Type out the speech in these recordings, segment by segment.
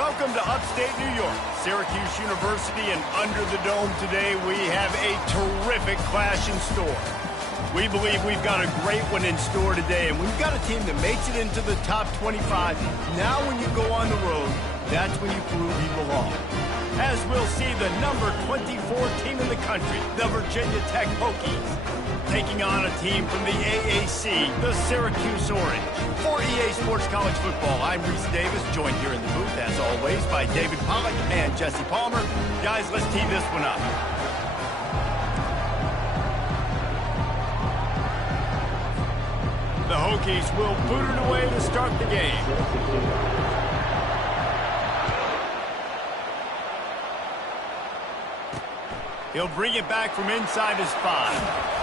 Welcome to upstate New York, Syracuse University, and under the dome today we have a terrific clash in store. We believe we've got a great one in store today, and we've got a team that makes it into the top 25. Now when you go on the road, that's when you prove you belong. As we'll see the number 24 team in the country, the Virginia Tech Hokies, taking on a team from the AAC, the Syracuse Orange. For EA Sports College Football, I'm Reese Davis, joined here in the booth, as always, by David Pollack and Jesse Palmer. Guys, let's tee this one up. The Hokies will boot it away to start the game. He'll bring it back from inside his 5.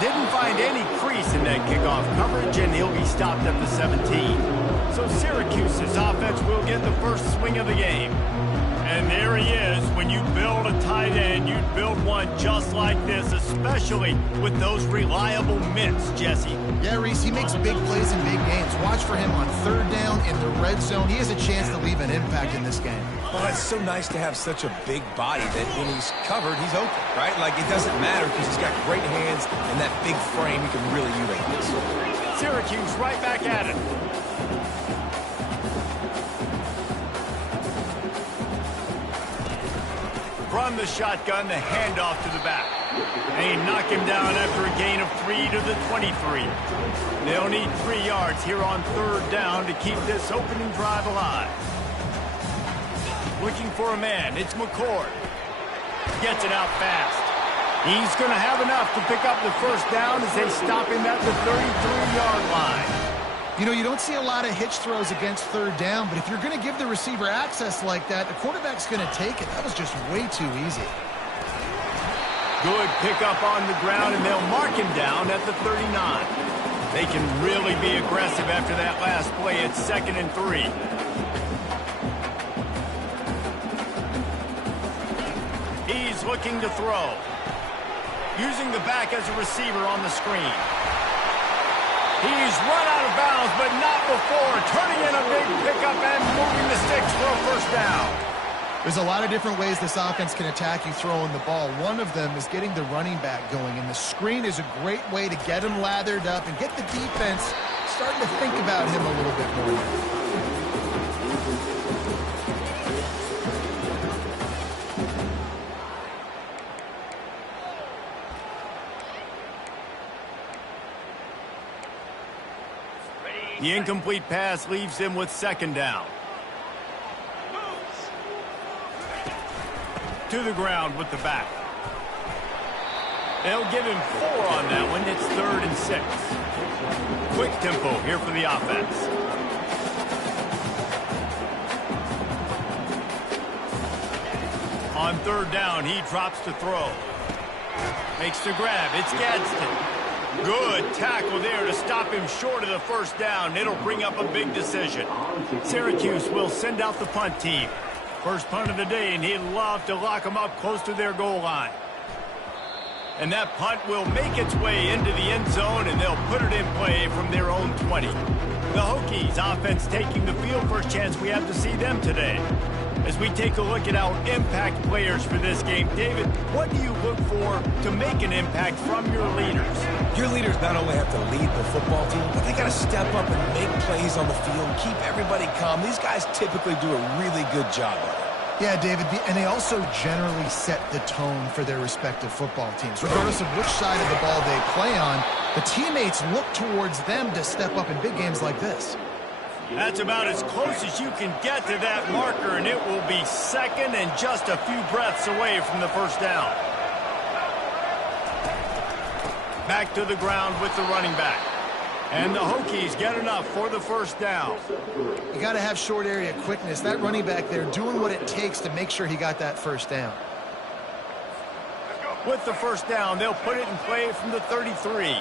Didn't find any crease in that kickoff coverage, and he'll be stopped at the 17. So Syracuse's offense will get the first swing of the game. And there he is. When you build a tight end, you build one just like this, especially with those reliable mitts, Jesse. Yeah, Reese, he makes big plays in big games. Watch for him on third down in the red zone. He has a chance to leave an impact in this game. Well, it's so nice to have such a big body that when he's covered, he's open, right? Like, it doesn't matter because he's got great hands and that big frame. He can really utilize. Syracuse right back at it. From the shotgun, the handoff to the back. They knock him down after a gain of 3 to the 23. They'll need 3 yards here on third down to keep this opening drive alive. Looking for a man, it's McCord. Gets it out fast. He's going to have enough to pick up the first down as they stop him at the 33-yard line. You know, you don't see a lot of hitch throws against third down, but if you're going to give the receiver access like that, the quarterback's going to take it. That was just way too easy. Good pickup on the ground, and they'll mark him down at the 39. They can really be aggressive after that last play. It's 2nd and 3. He's looking to throw. Using the back as a receiver on the screen. He's run out of bounds, but not before. Turning in a big pickup and moving the sticks for a first down. There's a lot of different ways this offense can attack you throwing the ball. One of them is getting the running back going, and the screen is a great way to get him lathered up and get the defense starting to think about him a little bit more. The incomplete pass leaves him with 2nd down. To the ground with the back. They'll give him 4 on that one. It's 3rd and 6. Quick tempo here for the offense. On 3rd down, he drops to throw. Makes the grab. It's Gadsden. Good tackle there to stop him short of the first down. It'll bring up a big decision. Syracuse will send out the punt team. First punt of the day, and he'd love to lock them up close to their goal line. And that punt will make its way into the end zone, and they'll put it in play from their own 20. The Hokies offense taking the field. First chance we have to see them today. As we take a look at our impact players for this game, David, what do you look for to make an impact from your leaders? Your leaders not only have to lead the football team, but they got to step up and make plays on the field, keep everybody calm. These guys typically do a really good job of it. Yeah, David, and they also generally set the tone for their respective football teams. Regardless of which side of the ball they play on, the teammates look towards them to step up in big games like this. That's about as close as you can get to that marker, and it will be 2nd and just a few breaths away from the first down. Back to the ground with the running back. And the Hokies get enough for the first down. You got to have short area quickness. That running back there doing what it takes to make sure he got that first down. With the first down, they'll put it in play from the 33.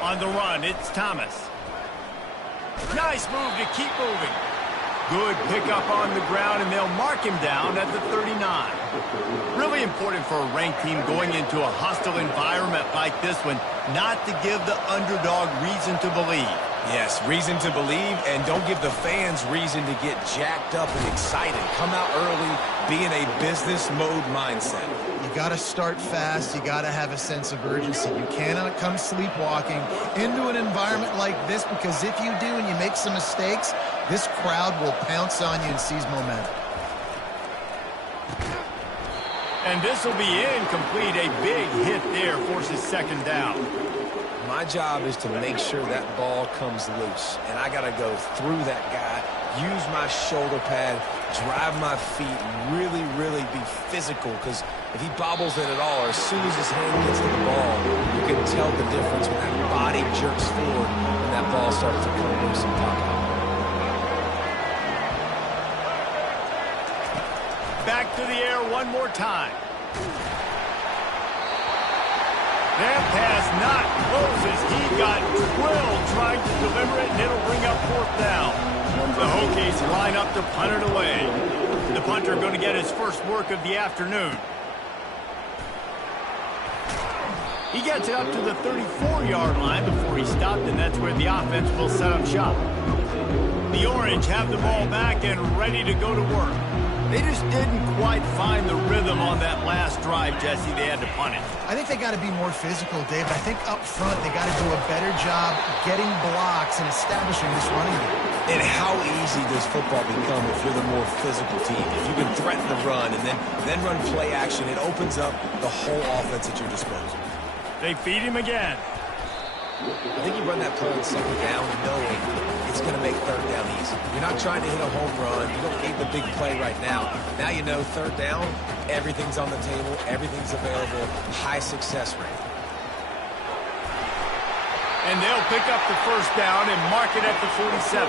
On the run, it's Thomas. Nice move to keep moving. Good pickup on the ground, and they'll mark him down at the 39. Really important for a ranked team going into a hostile environment like this one, not to give the underdog reason to believe. Yes, reason to believe, and don't give the fans reason to get jacked up and excited. Come out early, be in a business mode mindset. You got to start fast. You got to have a sense of urgency. You cannot come sleepwalking into an environment like this, because if you do and you make some mistakes, this crowd will pounce on you and seize momentum. And this will be incomplete. A big hit there forces second down. My job is to make sure that ball comes loose, and I got to go through that guy, use my shoulder pad, drive my feet, really, really be physical, because if he bobbles it at all, or as soon as his hand gets to the ball, you can tell the difference when that body jerks forward and that ball starts to come loose and pop out. Back to the air one more time. That pass not closes. He got drilled trying to deliver it, and it'll bring up fourth down. The Hokies line up to punt it away. The punter going to get his first work of the afternoon. He gets it up to the 34-yard line before he stopped, and that's where the offense will set up shop. The Orange have the ball back and ready to go to work. They just didn't quite find the rhythm on that last drive, Jesse. They had to punt it. I think they got to be more physical, Dave. I think up front they got to do a better job getting blocks and establishing this running game. And how easy does football become if you're the more physical team? If you can threaten the run and then run play action, it opens up the whole offense at your disposal. They feed him again. I think you run that play on second down knowing it's going to make third down easy. You're not trying to hit a home run. You don't need the big play right now. Now you know third down, everything's on the table, everything's available, high success rate. And they'll pick up the first down and mark it at the 47.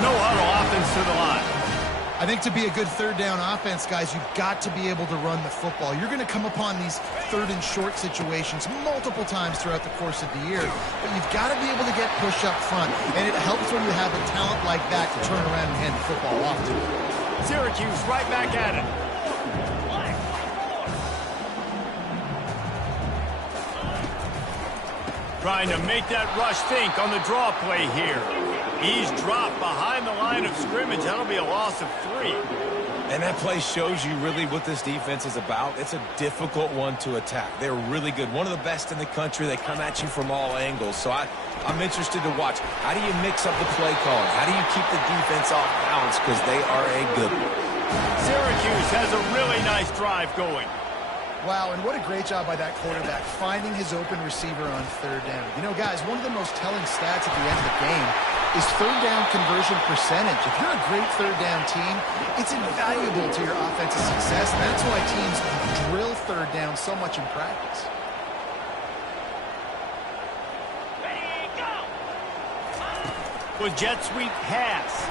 No huddle, offense to the line. I think to be a good third down offense, guys, you've got to be able to run the football. You're going to come upon these third and short situations multiple times throughout the course of the year, but you've got to be able to get push up front, and it helps when you have a talent like that to turn around and hand the football off to. Syracuse right back at it. Trying to make that rush think on the draw play here. He's dropped behind the line of scrimmage. That'll be a loss of 3. And that play shows you really what this defense is about. It's a difficult one to attack. They're really good. One of the best in the country. They come at you from all angles. So I'm interested to watch. How do you mix up the play calling? How do you keep the defense off balance? Because they are a good one. Syracuse has a really nice drive going. Wow, and what a great job by that quarterback, finding his open receiver on third down. You know, guys, one of the most telling stats at the end of the game is third down conversion percentage. If you're a great third down team, it's invaluable to your offensive success, and that's why teams drill third down so much in practice. With jet sweep pass.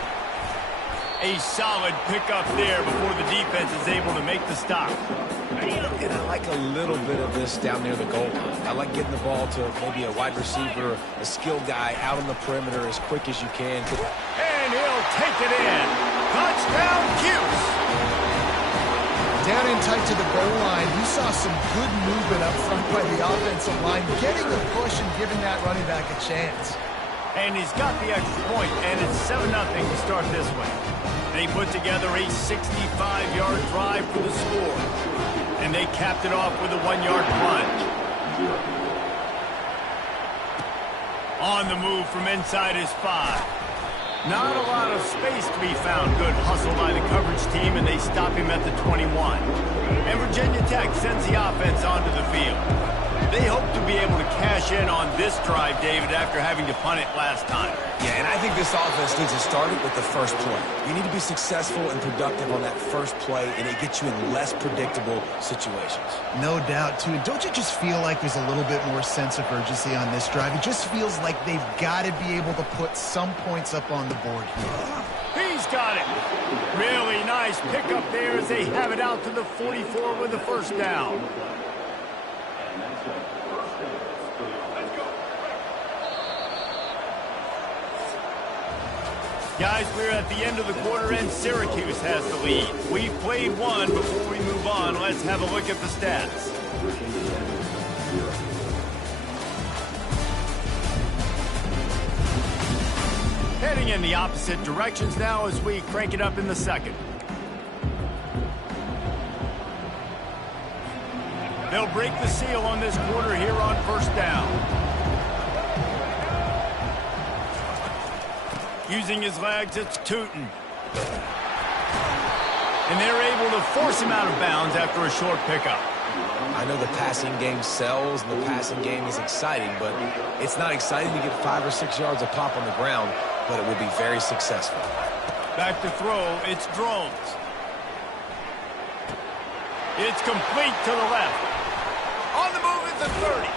A solid pickup there before the defense is able to make the stop. And I like a little bit of this down near the goal line. I like getting the ball to maybe a wide receiver, a skilled guy out on the perimeter as quick as you can. And he'll take it in. Touchdown, Cuse. Down in tight to the goal line, you saw some good movement up front by the offensive line, getting the push and giving that running back a chance. And he's got the extra point, and it's 7-0 to start this one. They put together a 65-yard drive for the score. And they capped it off with a 1-yard plunge. On the move from inside his 5. Not a lot of space to be found. Good hustle by the coverage team, and they stop him at the 21. And Virginia Tech sends the offense onto the field. They hope to be able to cash in on this drive, David, after having to punt it last time. Yeah, and I think this offense needs to start it with the first play. You need to be successful and productive on that first play, and it gets you in less predictable situations. No doubt, too. Don't you just feel like there's a little bit more sense of urgency on this drive? It just feels like they've got to be able to put some points up on the board here. He's got it. Really nice pickup there as they have it out to the 44 with the first down. Guys, we're at the end of the quarter, and Syracuse has the lead. We've played one. Before we move on, let's have a look at the stats. Heading in the opposite directions now as we crank it up in the second. They'll break the seal on this quarter here on first down. Using his legs, it's Tootin. And they're able to force him out of bounds after a short pickup. I know the passing game sells and the passing game is exciting, but it's not exciting to get 5 or 6 yards a pop on the ground, but it will be very successful. Back to throw, it's Drones. It's complete to the left. On the move at the 30.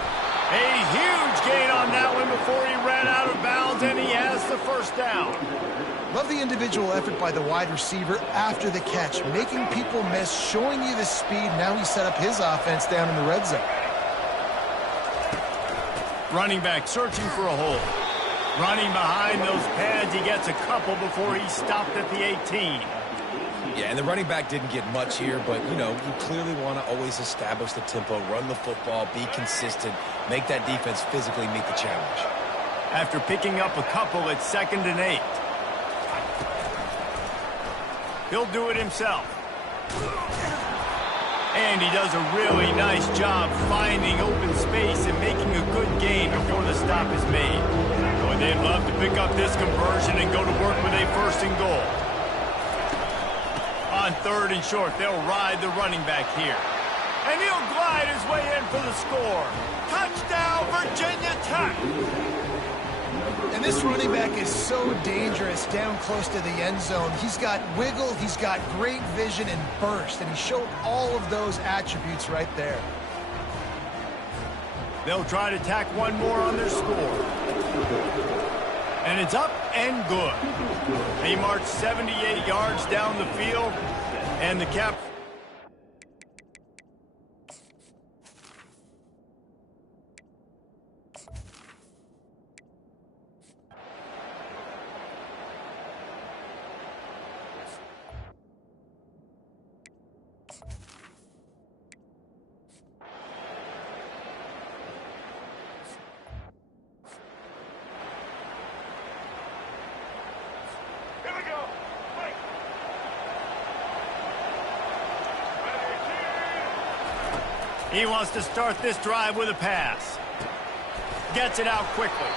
A huge gain on that one before he ran out of bounds, and he has the first down. Love the individual effort by the wide receiver after the catch, making people miss, showing you the speed. Now he set up his offense down in the red zone. Running back searching for a hole. Running behind those pads, he gets a couple before he stopped at the 18. Yeah, and the running back didn't get much here, but, you know, you clearly want to always establish the tempo, run the football, be consistent, make that defense physically meet the challenge. After picking up a couple, it's 2nd and 8. He'll do it himself. And he does a really nice job finding open space and making a good gain before the stop is made. Boy, they'd love to pick up this conversion and go to work with a 1st and goal. On 3rd and short, they'll ride the running back here. And he'll glide his way in for the score. Touchdown, Virginia Tech! And this running back is so dangerous down close to the end zone. He's got wiggle, he's got great vision and burst, and he showed all of those attributes right there. They'll try to tack one more on their score. And it's up and good. They march 78 yards down the field, and the cap... He wants to start this drive with a pass. Gets it out quickly.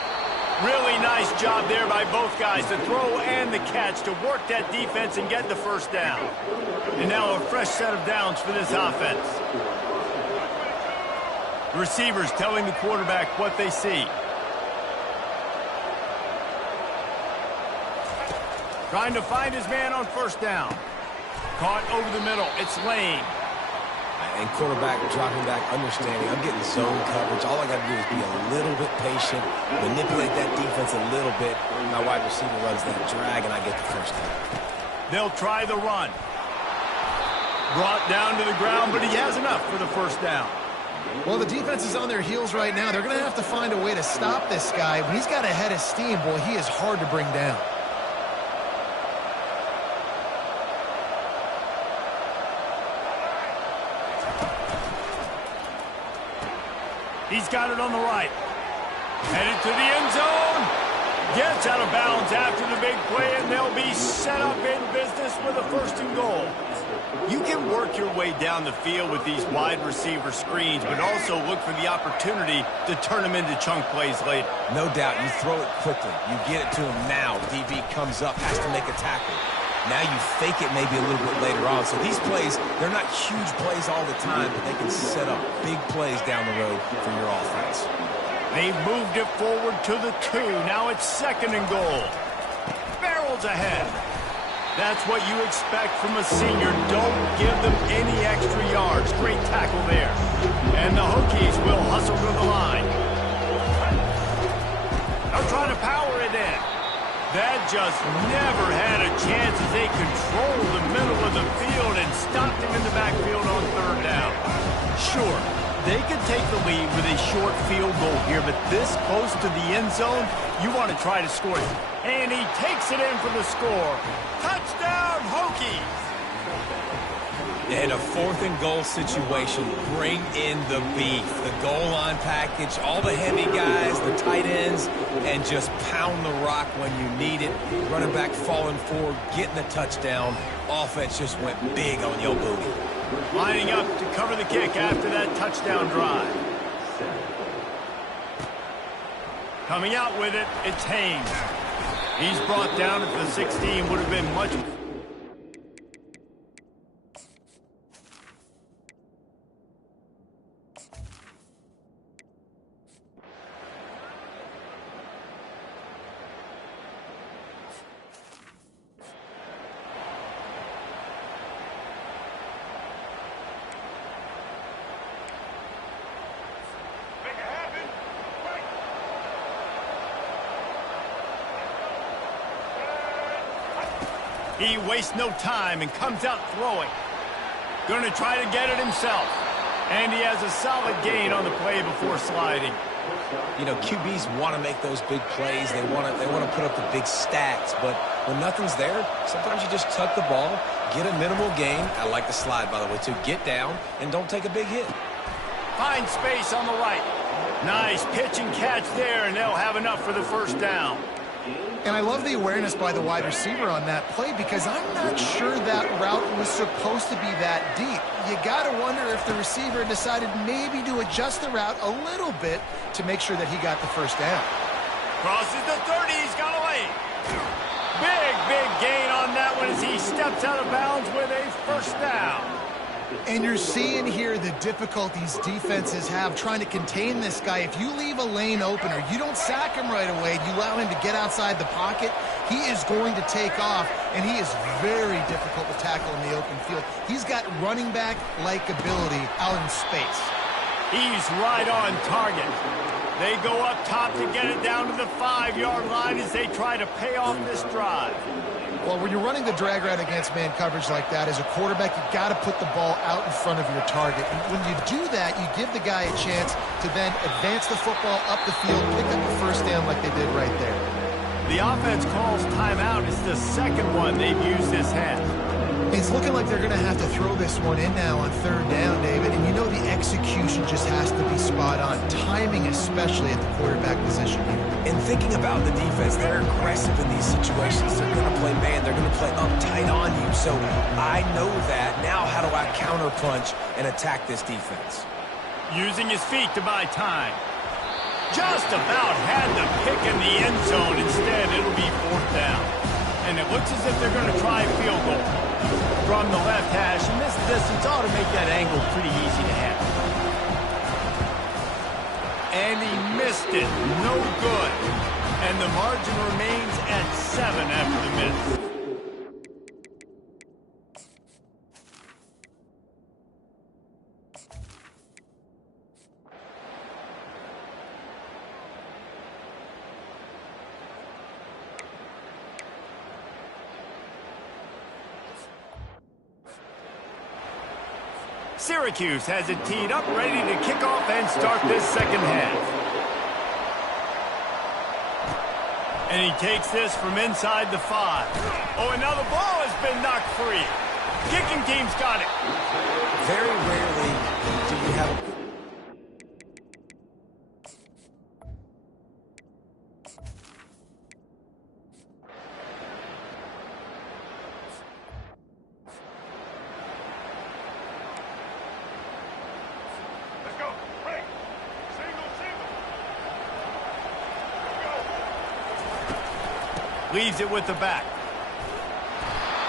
Really nice job there by both guys, the throw and the catch, to work that defense and get the first down. And now a fresh set of downs for this offense. The receivers telling the quarterback what they see. Trying to find his man on first down. Caught over the middle. It's Lane. And quarterback dropping back, understanding, I'm getting zone coverage. All I got to do is be a little bit patient, manipulate that defense a little bit. My wide receiver runs that drag, and I get the first down. They'll try the run. Brought down to the ground, but he has enough for the first down. Well, the defense is on their heels right now. They're going to have to find a way to stop this guy. When he's got a head of steam, boy, he is hard to bring down. He's got it on the right. Headed to the end zone. Gets out of bounds after the big play, and they'll be set up in business with a 1st and goal. You can work your way down the field with these wide receiver screens, but also look for the opportunity to turn them into chunk plays later. No doubt, you throw it quickly. You get it to him now. DB comes up, has to make a tackle. Now you fake it maybe a little bit later on. So these plays, they're not huge plays all the time, but they can set up big plays down the road for your offense. They've moved it forward to the 2. Now it's 2nd and goal. Barrels ahead. That's what you expect from a senior. Don't give them any extra yards. Great tackle there. And the Hokies will hustle to the line. They're trying to power it in. That just never had a chance as they controlled the middle of the field and stopped him in the backfield on 3rd down. Sure, they could take the lead with a short field goal here, but this close to the end zone, you want to try to score it. And he takes it in for the score. Touchdown, Hokies! In a 4th and goal situation, bring in the beef. The goal line package, all the heavy guys, the tight ends, and just pound the rock when you need it. Running back falling forward, getting the touchdown. Offense just went big on your booty. Lining up to cover the kick after that touchdown drive. Coming out with it, it's Haynes. He's brought down at the 16, would have been much... He wastes no time and comes out throwing. Going to try to get it himself. And he has a solid gain on the play before sliding. You know, QBs want to make those big plays. They want to put up the big stats. But when nothing's there, sometimes you just tuck the ball, get a minimal gain. I like the slide, by the way, too. Get down and don't take a big hit. Find space on the right. Nice pitch and catch there, and they'll have enough for the first down. And I love the awareness by the wide receiver on that play because I'm not sure that route was supposed to be that deep. You got to wonder if the receiver decided maybe to adjust the route a little bit to make sure that he got the first down. Crosses the 30, he's got away. Big gain on that one as he steps out of bounds with a first down. And you're seeing here the difficulties defenses have trying to contain this guy. If you leave a lane open or you don't sack him right away, you allow him to get outside the pocket, he is going to take off, and he is very difficult to tackle in the open field. He's got running back-like ability out in space. He's right on target. They go up top to get it down to the 5-yard line as they try to pay off this drive. Well, when you're running the drag route against man coverage like that, as a quarterback, you got to put the ball out in front of your target. And when you do that, you give the guy a chance to then advance the football up the field, pick up the first down like they did right there. The offense calls timeout. It's the second one they've used this half. It's looking like they're going to have to throw this one in now on 3rd down, David. And you know the execution just has to be spot on. Timing especially at the quarterback position here. And thinking about the defense, they're aggressive in these situations. They're going to play man. They're going to play up tight on you. So I know that. Now how do I counterpunch and attack this defense? Using his feet to buy time. Just about had the pick in the end zone. Instead, it'll be 4th down. And it looks as if they're going to try a field goal from the left hash. And this distance ought to make that angle pretty easy to have. And he missed it. No good. And the margin remains at 7 after the minute. Syracuse has it teed up, ready to kick off and start this second half. And he takes this from inside the 5. Oh, and now the ball has been knocked free. Kicking team's got it. Very rarely do you have... Leaves it with the back.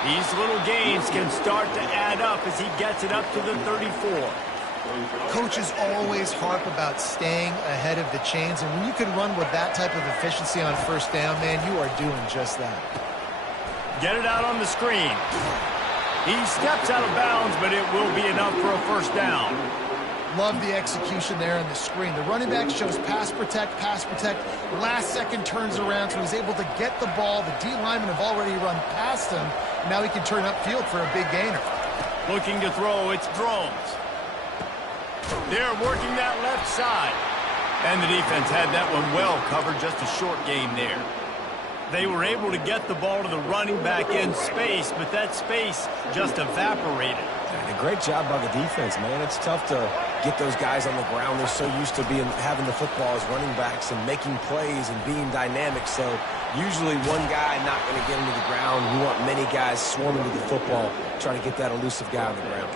These little gains can start to add up as he gets it up to the 34. Coaches always harp about staying ahead of the chains, and when you can run with that type of efficiency on 1st down, man, you are doing just that. Get it out on the screen. He steps out of bounds, but it will be enough for a 1st down. Love the execution there on the screen. The running back shows pass protect. Last second turns around, so he's able to get the ball. The D linemen have already run past him. Now he can turn upfield for a big gainer. Looking to throw, it's Drones. They're working that left side. And the defense had that one well covered, just a short gain there. They were able to get the ball to the running back in space, but that space just evaporated. And a great job by the defense, man. It's tough to get those guys on the ground. They're so used to having the football as running backs and making plays and being dynamic. So usually one guy not going to get him to the ground. You want many guys swarming to the football, trying to get that elusive guy on the ground.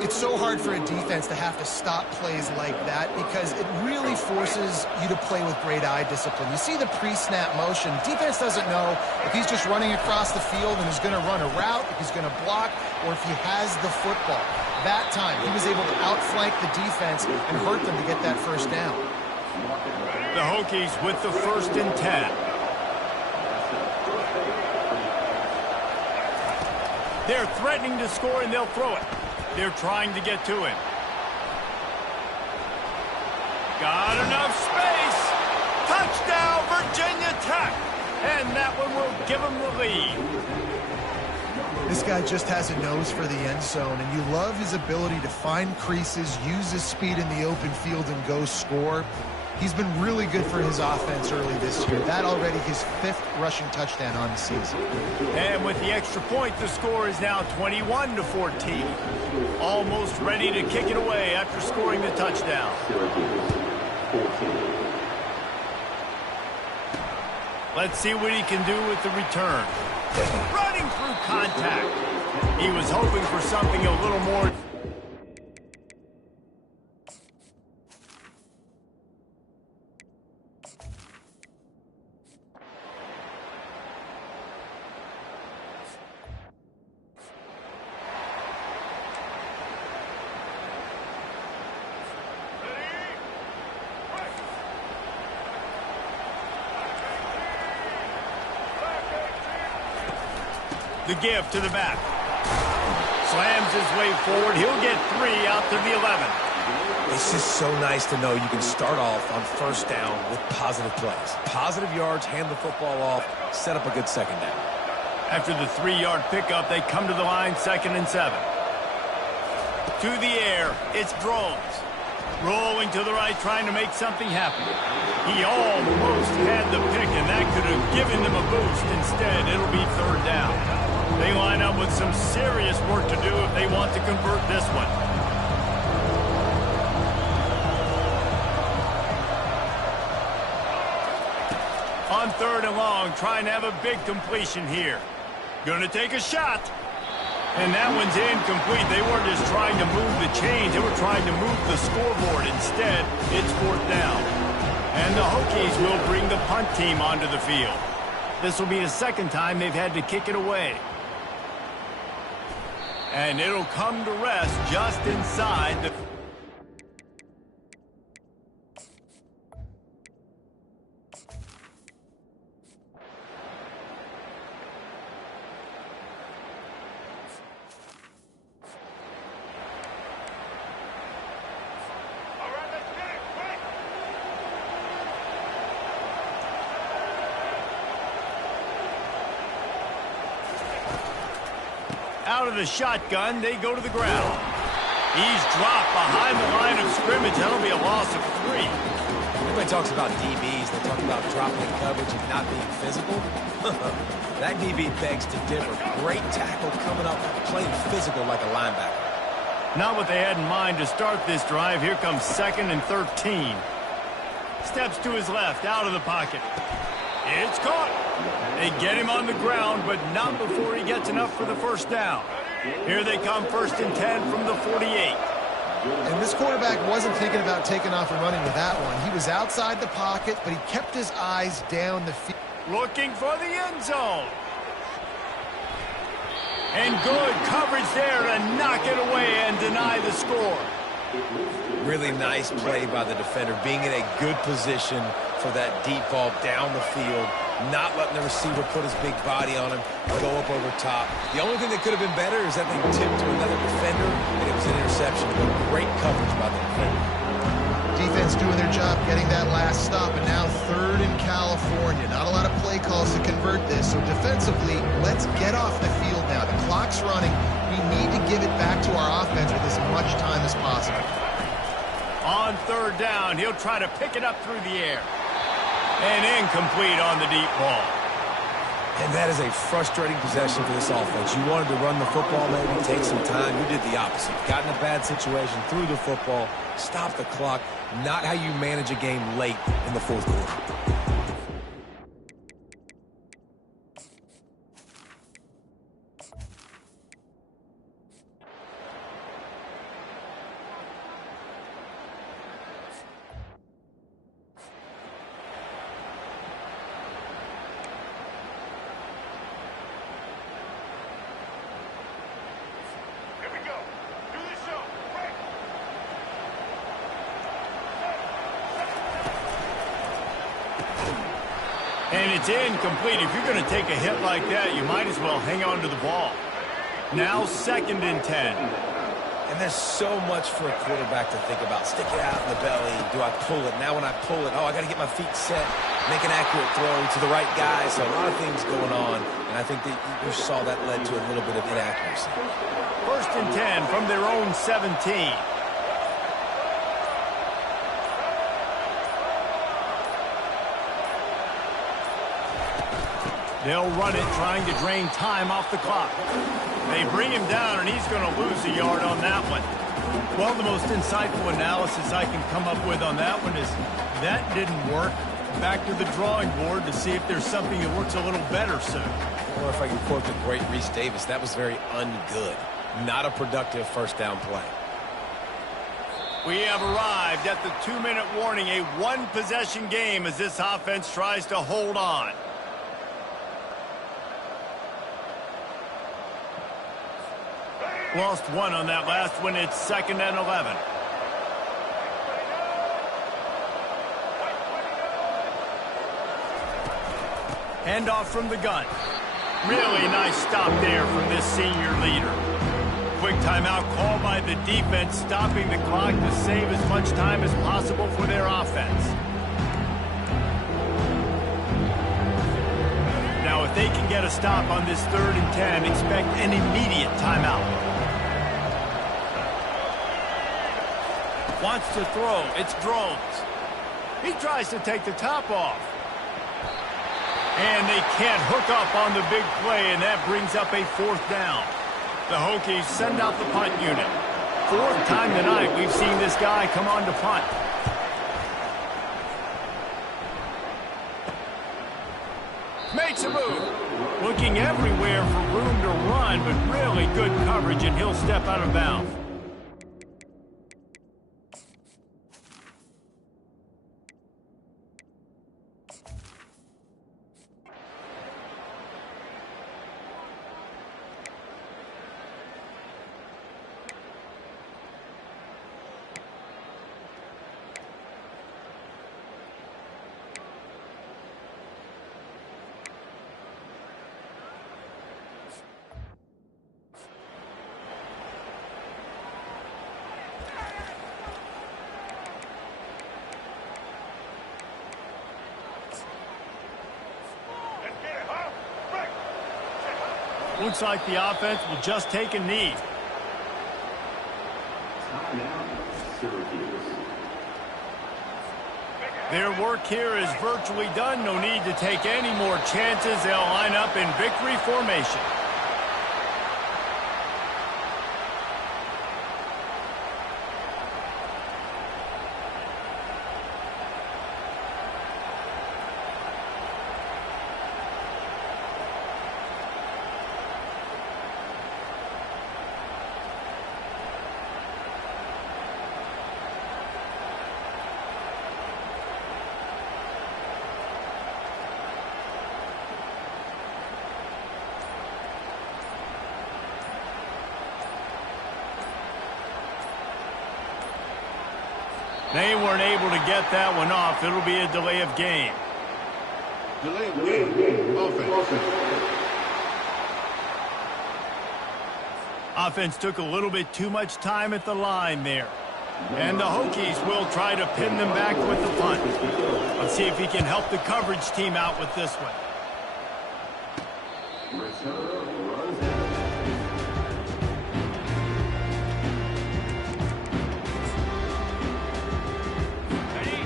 It's so hard for a defense to have to stop plays like that because it really forces you to play with great eye discipline. You see the pre-snap motion. Defense doesn't know if he's just running across the field and is going to run a route, if he's going to block, or if he has the football. That time, he was able to outflank the defense and hurt them to get that first down. The Hokies with the 1st and 10. They're threatening to score, and they'll throw it. They're trying to get to him. Got enough space. Touchdown, Virginia Tech. And that one will give them the lead. This guy just has a nose for the end zone, and you love his ability to find creases, use his speed in the open field, and go score. He's been really good for his offense early this year. That already his 5th rushing touchdown on the season. And with the extra point, the score is now 21-14. Almost ready to kick it away after scoring the touchdown. Let's see what he can do with the return. Running through contact. He was hoping for something a little more. The give to the back. Slams his way forward. He'll get 3 out to the 11. It's just so nice to know you can start off on 1st down with positive plays. Positive yards, hand the football off, set up a good 2nd down. After the 3-yard pickup, they come to the line 2nd and 7. To the air, it's Drones. Rolling to the right, trying to make something happen. He almost had the pick, and that could have given them a boost. Instead, it'll be 3rd down. They line up with some serious work to do if they want to convert this one. On 3rd and long, trying to have a big completion here. Gonna take a shot. And that one's incomplete. They weren't just trying to move the chains. They were trying to move the scoreboard. Instead, it's 4th down. And the Hokies will bring the punt team onto the field. This will be the 2nd time they've had to kick it away. And it'll come to rest just inside the... Out of the shotgun, they go to the ground. He's dropped behind the line of scrimmage. That'll be a loss of 3. Everybody talks about DBs. They talk about dropping coverage and not being physical. That DB begs to differ. Great tackle coming up, playing physical like a linebacker. Not what they had in mind to start this drive. Here comes 2nd and 13. Steps to his left, out of the pocket. It's caught. They get him on the ground, but not before he gets enough for the 1st down. Here they come, 1st and 10 from the 48. And this quarterback wasn't thinking about taking off and running with that one. He was outside the pocket, but he kept his eyes down the field. Looking for the end zone. And good coverage there to knock it away and deny the score. Really nice play by the defender, being in a good position for that deep ball down the field, not letting the receiver put his big body on him, go up over top. The only thing that could have been better is that they tipped to another defender, and it was an interception, but great coverage by the defender. Defense doing their job, getting that last stop, and now 3rd in California. Not a lot of play calls to convert this, so defensively, let's get off the field now. The clock's running. We need to give it back to our offense with as much time as possible. On 3rd down, he'll try to pick it up through the air. And incomplete on the deep ball. And that is a frustrating possession for this offense. You wanted to run the football, maybe take some time. You did the opposite. Got in a bad situation, threw the football, stopped the clock. Not how you manage a game late in the fourth quarter. And it's incomplete. If you're going to take a hit like that, you might as well hang on to the ball. Now 2nd and 10. And there's so much for a quarterback to think about. Stick it out in the belly. Do I pull it? Now when I pull it, I got to get my feet set, make an accurate throw to the right guy. So a lot of things going on. And I think that you saw that led to a little bit of inaccuracy. 1st and 10 from their own 17. They'll run it, trying to drain time off the clock. They bring him down, and he's going to lose a yard on that one. Well, the most insightful analysis I can come up with on that one is that didn't work. Back to the drawing board to see if there's something that works a little better soon. Or if I can quote the great Reese Davis, that was very ungood. Not a productive first down play. We have arrived at the 2-minute warning, a one-possession game as this offense tries to hold on. Lost one on that last one. It's 2nd and 11. Handoff from the gun. Really nice stop there from this senior leader. Quick timeout call by the defense, stopping the clock to save as much time as possible for their offense. Now, if they can get a stop on this 3rd and 10, expect an immediate timeout. Wants to throw. It's Drones. He tries to take the top off. And they can't hook up on the big play, and that brings up a 4th down. The Hokies send out the punt unit. 4th time tonight we've seen this guy come on to punt. Makes a move. Looking everywhere for room to run, but really good coverage, and he'll step out of bounds. Looks like the offense will just take a knee. Their work here is virtually done. No need to take any more chances. They'll line up in victory formation. They weren't able to get that one off. It'll be a delay of game. Delay of game. Offense took a little bit too much time at the line there. And the Hokies will try to pin them back with the punt. Let's see if he can help the coverage team out with this one.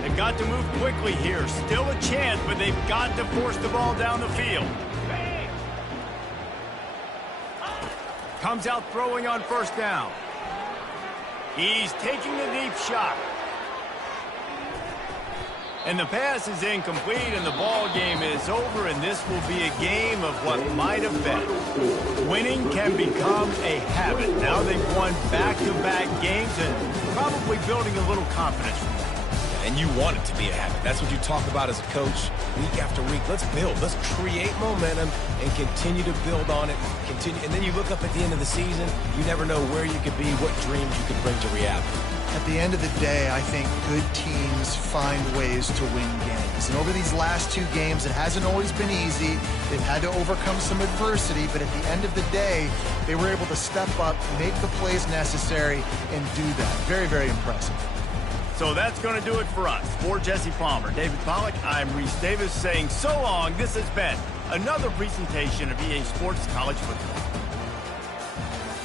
They've got to move quickly here. Still a chance, but they've got to force the ball down the field. Comes out throwing on first down. He's taking a deep shot. And the pass is incomplete, and the ball game is over, and this will be a game of what might have been. Winning can become a habit. Now they've won back-to-back games and probably building a little confidence from that. And you want it to be a habit. That's what you talk about as a coach week after week. Let's build. Let's create momentum and continue to build on it. And then you look up at the end of the season, you never know where you could be, what dreams you could bring to reality. At the end of the day, I think good teams find ways to win games. And over these last 2 games, it hasn't always been easy. They've had to overcome some adversity, but at the end of the day, they were able to step up, make the plays necessary, and do that. Very, very impressive. So that's going to do it for us. For Jesse Palmer, David Pollack, I'm Reese Davis saying so long. This has been another presentation of EA Sports College Football.